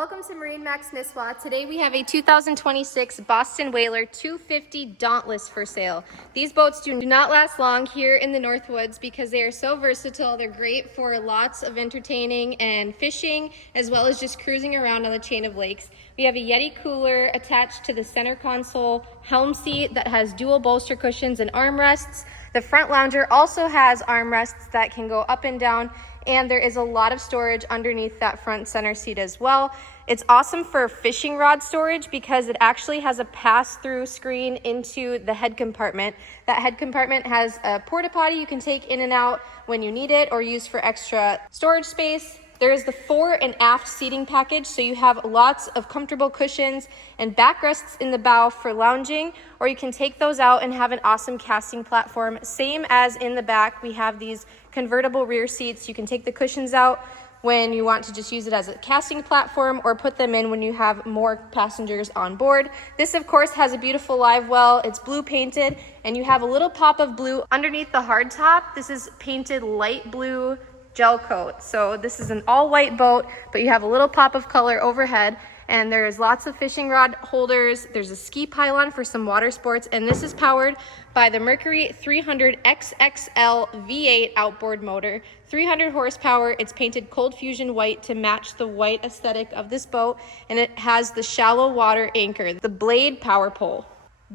Welcome to MarineMax Nisswa. Today we have a 2026 Boston Whaler 250 Dauntless for sale. These boats do not last long here in the Northwoods because they are so versatile. They're great for lots of entertaining and fishing, as well as just cruising around on the chain of lakes. We have a Yeti cooler attached to the center console helm seat that has dual bolster cushions and armrests. The front lounger also has armrests that can go up and down, and there is a lot of storage underneath that front center seat as well. It's awesome for fishing rod storage because it actually has a pass-through screen into the head compartment. That head compartment has a porta potty you can take in and out when you need it or use for extra storage space. There is the fore and aft seating package, so you have lots of comfortable cushions and backrests in the bow for lounging, or you can take those out and have an awesome casting platform. Same as in the back, we have these convertible rear seats. You can take the cushions out when you want to just use it as a casting platform or put them in when you have more passengers on board. This, of course, has a beautiful live well. It's blue painted, and you have a little pop of blue underneath the hardtop. This is painted light blue gel coat. So this is an all-white boat, but you have a little pop of color overhead, and there's lots of fishing rod holders. There's a ski pylon for some water sports, and this is powered by the Mercury 300 XXL V8 outboard motor. 300 horsepower. It's painted cold fusion white to match the white aesthetic of this boat, and it has the shallow water anchor, the blade power pole.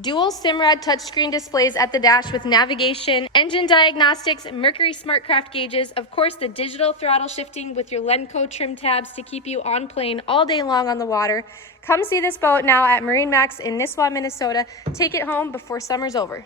Dual Simrad touchscreen displays at the dash with navigation, engine diagnostics, Mercury SmartCraft gauges, of course the digital throttle shifting with your Lenco trim tabs to keep you on plane all day long on the water. Come see this boat now at MarineMax in Nisswa, Minnesota. Take it home before summer's over.